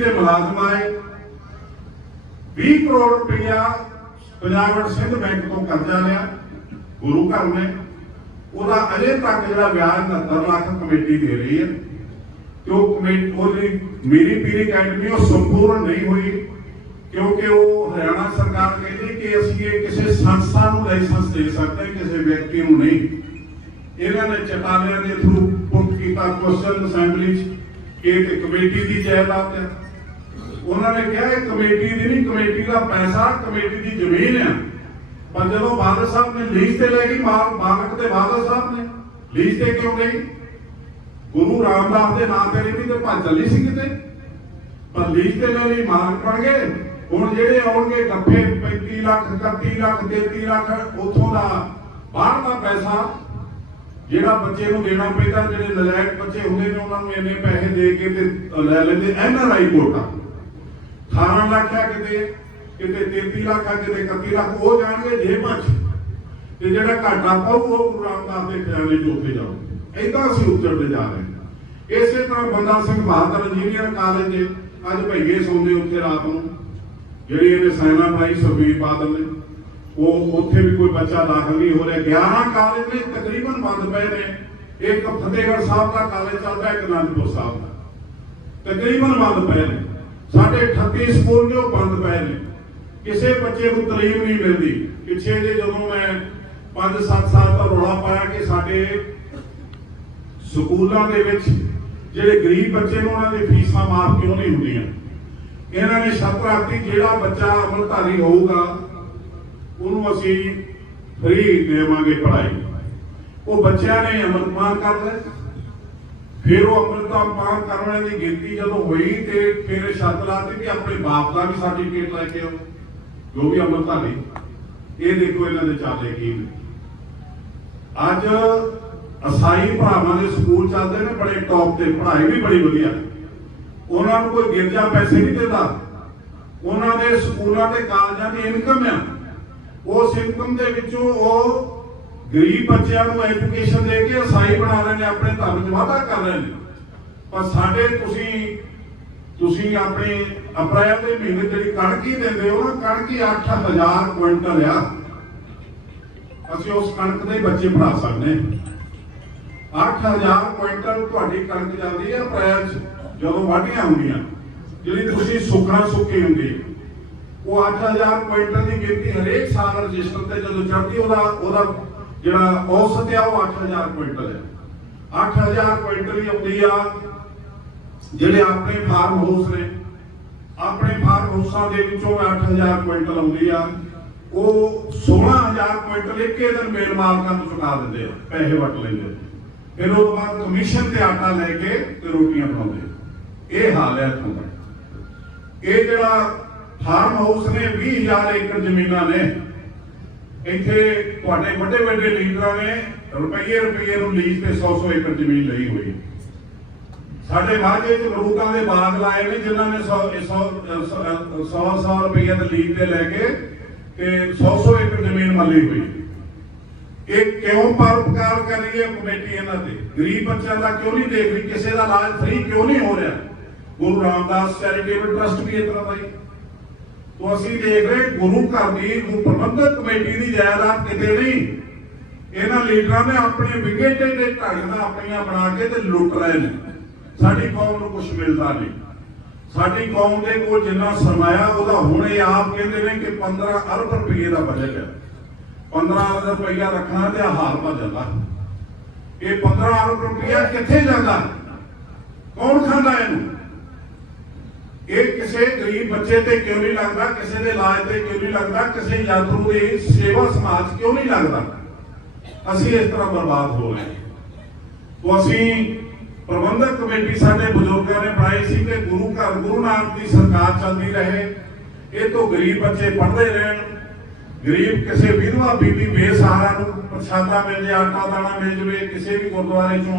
ਦੇ ਮੁਲਾਜ਼ਮ ਆਏ 20 ਕਰੋੜ ਰੁਪਇਆ ਪੰਜਾਬ ਐਂਡ ਬੈਂਕ ਤੋਂ ਕਰਜ਼ਾ ਲਿਆ, ਗੁਰੂ ਘਰ ਨੇ। ਉਹਦਾ ਅਜੇ ਤੱਕ ਜਿਹੜਾ ਵਿਆਜ 69 ਲੱਖ ਕਮੇਟੀ ਦੇ ਰਹੀ ਹੈ ਕਿ ਉਹ ਕਮੇਟੀ, ਉਹਦੀ ਮੇਰੀ ਪੀਰੀ ਅਕੈਡਮੀ ਉਹ ਸੰਪੂਰਨ ਨਹੀਂ ਹੋਈ ਕਿਉਂਕਿ ਉਹ ਹਰਿਆਣਾ ਸਰਕਾਰ ਕਹਿੰਦੀ ਕਿ ਅਸੀਂ ਇਹ ਕਿਸੇ ਸੰਸਥਾ ਨੂੰ ਲਾਇਸੈਂਸ ਦੇ ਸਕਦੇ, ਕਿਸੇ ਵਿਅਕਤੀ ਨੂੰ ਨਹੀਂ। ਇਹਨਾਂ ਨੇ ਚਟਾਲਿਆਂ ਦੇ ਥਰੂ ਪੁੱਟ ਕੀਤਾ ਕੁਐਸਚਨ ਅਸੈਂਬਲੀ 'ਚ, ਕਿ ਕਮੇਟੀ ਦੀ ਜਾਇਦਾਦ ਹੈ। ਉਹਨਾਂ ਨੇ ਕਿਹਾ, ਇਹ ਕਮੇਟੀ ਦੀ ਨਹੀਂ, ਕਮੇਟੀ ਦਾ ਪੈਸਾ ਕਮੇਟੀ ਦੀ ਜ਼ਮੀਨ ਹੈ ਪਰ ਜਦੋਂ ਬਾਦਲ ਸਾਹਿਬ ਨੇ ਲੀਜ਼ ਤੇ ਲੈ ਗਈ ਮਾਲਕ ਤੇ ਬਾਦਲ ਸਾਹਿਬ ਨੇ, ਲੀਜ਼ ਤੇ ਕਿਉਂ ਗਈ? ਗੁਰੂ ਰਾਮਦਾਸ ਦੇ ਨਾਂ ਤੇ ਨਹੀਂ ਤੇ ਭੱਜ ਚੱਲੀ ਸੀ ਕਿਤੇ। ਪਰ ਲੀਜ਼ ਤੇ ਲੈ ਲਈ, ਮਾਲਕ ਬਣ ਗਏ। ਹੁਣ ਜਿਹੜੇ ਆਉਣਗੇ ਗੱਫੇ 35 ਲੱਖ 31 ਲੱਖ 33 ਲੱਖ, ਉਥੋਂ ਦਾ ਬਾਹਰ ਦਾ ਪੈਸਾ, ਜਿਹੜਾ ਬੱਚੇ ਨੂੰ ਦੇਣਾ ਪੈਂਦਾ, ਜਿਹੜੇ ਨਲਾਇਕ ਬੱਚੇ ਹੁੰਦੇ ਨੇ, ਉਹਨਾਂ ਨੂੰ ਇੰਨੇ ਪੈਸੇ ਦੇ ਕੇ ਤੇ ਲੈ ਲੈਂਦੇ, N R I quota 18 lakh ਆ ਕਿਤੇ ਕਿਤੇ 33 ਲੱਖ ਆ, ਕਿਤੇ 31 ਲੱਖ, ਉਹ ਜਾਣਗੇ ਜੇਬਾਂ 'ਚ। ਤੇ ਜਿਹੜਾ ਘਾਟਾ ਪਾਉ ਉਹ ਗੁਰੂ ਰਾਮਦਾਸ ਦੇ ਖਜ਼ਾਨੇ 'ਚ ਉੱਤੇ ਜਾਊ। ਏਦਾਂ ਅਸੀਂ ਉੱਤਰਦੇ ਜਾ ਰਹੇ ਹਾਂ। ਇਸੇ ਤਰ੍ਹਾਂ ਬੰਦਾ ਸਿੰਘ ਬਹਾਦਰ ਇੰਜੀਨੀਅਰ ਕਾਲਜ ਦੇ, ਅੱਜ ਭਈਏ ਸੌਂਦੇ ਉੱਥੇ ਰਾਤ ਨੂੰ। ਜਿਹੜੀ ਇਹਨੇ ਸਾਇਨਾ ਪਾਈ ਸੁਖਬੀਰ ਬਾਦਲ ਨੇ, ਉਹ ਉੱਥੇ ਵੀ ਕੋਈ ਬੱਚਾ ਦਾਖਲ ਨਹੀਂ ਹੋ ਰਿਹਾ। 11 ਕਾਲਜ ਨੇ ਤਕਰੀਬਨ ਬੰਦ ਪਏ ਨੇ। ਇੱਕ ਫਤਿਹਗੜ੍ਹ ਸਾਹਿਬ ਦਾ ਕਾਲਜ ਚੱਲਦਾ, ਇੱਕ ਅਨੰਦਪੁਰ ਸਾਹਿਬ ਦਾ। ਤਕਰੀਬਨ ਬੰਦ ਪਏ ਨੇ। ਸਾਡੇ 38 ਸਕੂਲ ਨੇ ਉਹ ਬੰਦ ਪਏ ਨੇ? ਕਿਸੇ ਬੱਚੇ ਨੂੰ ਤਾਲੀਮ ਨਹੀਂ ਮਿਲਦੀ। ਪਿੱਛੇ ਜੇ ਜਦੋਂ ਮੈਂ 5-7 ਸਾਲ ਤੋਂ ਰੌਲਾ ਪਾਇਆ ਕਿ ਸਾਡੇ ਸਕੂਲਾਂ ਦੇ ਵਿੱਚ ਜਿਹੜੇ ਗਰੀਬ ਬੱਚੇ ਨੇ, ਉਹਨਾਂ ਦੀ ਫੀਸਾਂ ਮਾਫ ਕਿਉਂ ਨਹੀਂ ਹੁੰਦੀਆਂ? ਇਹਨਾਂ ਨੇ ਸ਼ਰਤ ਰੱਖਤੀ, ਜਿਹੜਾ ਬੱਚਾ ਅਮਰਧਾਰੀ ਹੋਊਗਾ, ਉਹਨੂੰ ਅਸੀਂ ਫ੍ਰੀ ਦੇਵਾਂਗੇ ਪੜ੍ਹਾਈ। ਉਹ ਬੱਚਿਆਂ ਨੇ ਅਮਰਤਮਾਨ ਕਰ ਲਿਆ ਫਿਰ ਉਹ ਅਮਰਤਮਾਨ ਕਰਨ ਵਾਲਿਆਂ ਦੀ ਗਿਣਤੀ ਜਦੋਂ ਹੋਈ ਤੇ ਫਿਰ ਸ਼ਰਤ ਲਾਤੀ ਕਿ ਆਪਣੇ ਬਾਪ ਦਾ ਵੀ ਸਰਟੀਫਿਕੇਟ ਲੈ ਕੇ ਆਓ, ਜੋ ਵੀ ਅਮਰਧਾਰੀ ਇਹ ਦੇਖੋ ਇਹਨਾਂ ਦੇ ਚਾਲੇ ਕੀ ਨੇ। ਅੱਜ ਅਸਾਈ ਭਰਾਵਾਂ ਦੇ ਸਕੂਲ ਚੱਲਦੇ ਨੇ, ਬੜੇ ਟੌਪ ਤੇ, ਪੜ੍ਹਾਈ ਵੀ ਬੜੀ ਵਧੀਆ। ਉਹਨਾਂ ਨੂੰ ਕੋਈ ਗਿਰਜਾ ਪੈਸੇ ਨਹੀਂ ਦਿੰਦਾ। ਉਹਨਾਂ ਦੇ ਸਕੂਲਾਂ ਤੇ ਕਾਲਜਾਂ ਦੀ ਇਨਕਮ ਆ। ਉਸ ਇਨਕਮ ਦੇ ਵਿੱਚੋਂ ਉਹ ਗਰੀਬ ਬੱਚਿਆਂ ਨੂੰ ਐਜੂਕੇਸ਼ਨ ਦੇ ਕੇ ਅਸਾਈ ਬਣਾ ਰਹੇ ਨੇ, ਆਪਣੇ ਧਰਮ 'ਚ ਵਾਧਾ ਕਰ ਰਹੇ ਨੇ। ਪਰ ਸਾਡੇ ਤੁਸੀਂ ਤੁਸੀਂ ਆਪਣੇ ਅਪ੍ਰੈਲ ਦੇ ਮਹੀਨੇ ਜਿਹੜੀ ਕਣਕ ਹੀ ਦਿੰਦੇ ਹੋ ਨਾ, ਕਣਕ ਹੀ 8000 ਕੁਇੰਟਲ ਆ। ਅਸੀਂ ਉਸ ਕਣਕ ਦੇ ਬੱਚੇ ਪੜਾ ਸਕਦੇ ਹਾਂ। 8000 ਕੁਇੰਟਲ ਤੁਹਾਡੀ ਕਣਕ ਜਾਂਦੀ ਹੈ ਅਪ੍ਰੈਲ 'ਚ, ਜਦੋਂ ਵਾਢੀਆਂ ਹੁੰਦੀਆਂ। ਜਿਹੜੀ ਤੁਸੀਂ ਸੁੱਕਣਾ ਸੁੱਕੀ ਹੁੰਦੀ ਹੈ। ਉਹ 8000 ਕੁਇੰਟਲ ਦੀ ਗਿਣਤੀ ਹਰੇਕ ਸਾਲ ਰਜਿਸਟਰ ਤੇ ਜਦੋਂ ਚੜ੍ਹਦੀ ਉਹਦਾ ਉਹਦਾ ਜਿਹੜਾ ਔਸਤ ਆ, ਉਹ 8000 ਕੁਇੰਟਲ ਹੈ 8000 ਕੁਇੰਟਲ ਹੀ ਆਉਂਦੀ ਆ, ਜਿਹੜੇ ਆਪਣੇ ਫਾਰਮ ਹਾਊਸ ਨੇ। ਆਪਣੇ ਫਾਰਮ ਹਾਊਸਾਂ ਦੇ ਵਿੱਚੋਂ 8000 ਕੁਇੰਟਲ ਆਉਂਦੀ ਆ। ਉਹ 16000 ਕੁਇੰਟਲ ਇੱਕੇ ਦਿਨ ਮੇਲ ਮਾਲਕਾਂ ਨੂੰ ਚੁਕਾ ਦਿੰਦੇ ਆ, ਪੈਸੇ ਵਟ ਲੈਂਦੇ ਆ। ਫਿਰ ਉਹ ਬਾਅਦ ਕਮਿਸ਼ਨ ਤੇ ਆਟਾ ਲੈ ਕੇ ਤੇ ਰੋਟੀਆਂ ਬਣਾਉਂਦੇ ਇਹ ਹਾਲ ਹੈ ਇੱਥੋਂ ਦਾ। ਇਹ ਜਿਹੜਾ ਫਾਰਮ ਹਾਊਸ ਨੇ 20000 ਏਕੜ ਜ਼ਮੀਨਾਂ ਨੇ ਇੱਥੇ ਤੁਹਾਡੇ ਵੱਡੇ ਵੱਡੇ ਲੀਡਰਾਂ ਨੇ ਰੁਪਈਏ ਰੁਪਈਏ ਨੂੰ ਲੀਜ਼ ਤੇ 100 100 ਏਕੜ ਜ਼ਮੀਨ ਲਈ ਹੋਈ। ਸਾਡੇ ਮਾਝੇ ਚ ਮਰੂਕਾਂ ਦੇ ਬਾਗ ਲਾਏ ਨੇ, ਜਿਨ੍ਹਾਂ ਨੇ 100 100 100 ਰੁਪਈਏ ਦੇ ਲੀਜ਼ ਤੇ ਲੈ ਕੇ ਤੇ 100 100 ਏਕੜ ਜ਼ਮੀਨ ਮੱਲੀ ਹੋਈ। ਇਹ ਕਿਉਂ ਪਰਉਪਕਾਰ ਕਰ ਰਹੀ ਹੈ ਕਮੇਟੀ ਇਹਨਾਂ ਤੇ? ਗਰੀਬ ਬੱਚਿਆਂ ਦਾ ਕਿਉਂ ਨਹੀਂ ਦੇਖ ਰਹੀ? ਕਿਸੇ ਦਾ ਇਲਾਜ ਫ੍ਰੀ ਕਿਉਂ ਨਹੀਂ ਹੋ ਰਿਹਾ? ਗੁਰੂ ਰਾਮਦਾਸ ਚੈਰੀਟੇਬਲ ਟਰਸਟ ਵੀ ਇਸ ਤਰ੍ਹਾਂ ਦਾ ਹੀ। ਤੋਂ ਅਸੀਂ ਦੇਖ ਰਹੇ ਗੁਰੂ ਘਰ ਦੀ ਗੁਰੂ ਪ੍ਰਬੰਧਕ ਕਮੇਟੀ ਦੀ ਜਾਇਦਾਦ ਕਿਤੇ ਨਹੀਂ। ਇਹਨਾਂ ਲੀਡਰਾਂ ਨੇ ਆਪਣੇ ਵਿਗੇ ਤੇ ਢੰਗ ਨਾਲ ਆਪਣੀਆਂ ਬਣਾ ਕੇ ਤੇ ਲੁੱਟ ਰਹੇ ਨੇ। ਸਾਡੀ ਕੌਮ ਨੂੰ ਕੁਝ ਮਿਲਦਾ ਨਹੀਂ। ਸਾਡੀ ਕੌਮ ਦੇ ਕੋਲ ਜਿੰਨਾ ਸਰਮਾਇਆ ਉਹਦਾ ਹੁਣ ਇਹ ਆਪ ਕਹਿੰਦੇ ਨੇ ਕਿ 15 ਅਰਬ ਰੁਪਏ ਦਾ ਬਜਟ ਹੈ। 15 ਅਰਬ ਰੁਪਈਆ ਰੱਖਣਾ ਤੇ ਆਹ ਹਾਲ ਜਾਂਦਾ। ਇਹ 15 ਅਰਬ ਰੁਪਈਆ ਕਿੱਥੇ ਜਾਂਦਾ? ਕੌਣ ਖਾਂਦਾ ਇਹਨੂੰ? ਇਹ ਕਿਸੇ ਗਰੀਬ ਬੱਚੇ ਤੇ ਕਿਉਂ ਨਹੀਂ ਲੱਗਦਾ? ਕਿਸੇ ਦੇ ਇਲਾਜ ਤੇ ਕਿਉਂ ਨਹੀਂ ਲੱਗਦਾ? ਕਿਸੇ ਯਾਤਰੂ ਦੀ ਸੇਵਾ ਸਮਾਜ ਕਿਉਂ ਨਹੀਂ ਲੱਗਦਾ? ਅਸੀਂ ਇਸ ਤਰ੍ਹਾਂ ਬਰਬਾਦ ਹੋ ਰਹੇ ਤੋਂ ਅਸੀਂ ਪ੍ਰਬੰਧਕ ਕਮੇਟੀ ਸਾਡੇ ਬਜ਼ੁਰਗਾਂ ਨੇ ਬਣਾਈ ਸੀ ਕਿ ਗੁਰੂ ਘਰ, ਗੁਰੂ ਨਾਨਕ ਦੀ ਸਰਕਾਰ ਚੱਲਦੀ ਰਹੇ। ਇਹ ਤੋਂ ਗਰੀਬ ਬੱਚੇ ਪੜ੍ਹਦੇ ਰਹਿਣ। ਗਰੀਬ ਕਿਸੇ ਵਿਧਵਾ ਬੀਬੀ ਬੇਸਹਾਰਾ ਨੂੰ ਪ੍ਰਸ਼ਾਦਾ ਮਿਲ ਜਾਏ, ਆਟਾ ਦਾਣਾ ਮਿਲ ਜਾਵੇ, ਕਿਸੇ ਵੀ ਗੁਰਦੁਆਰੇ ਚੋਂ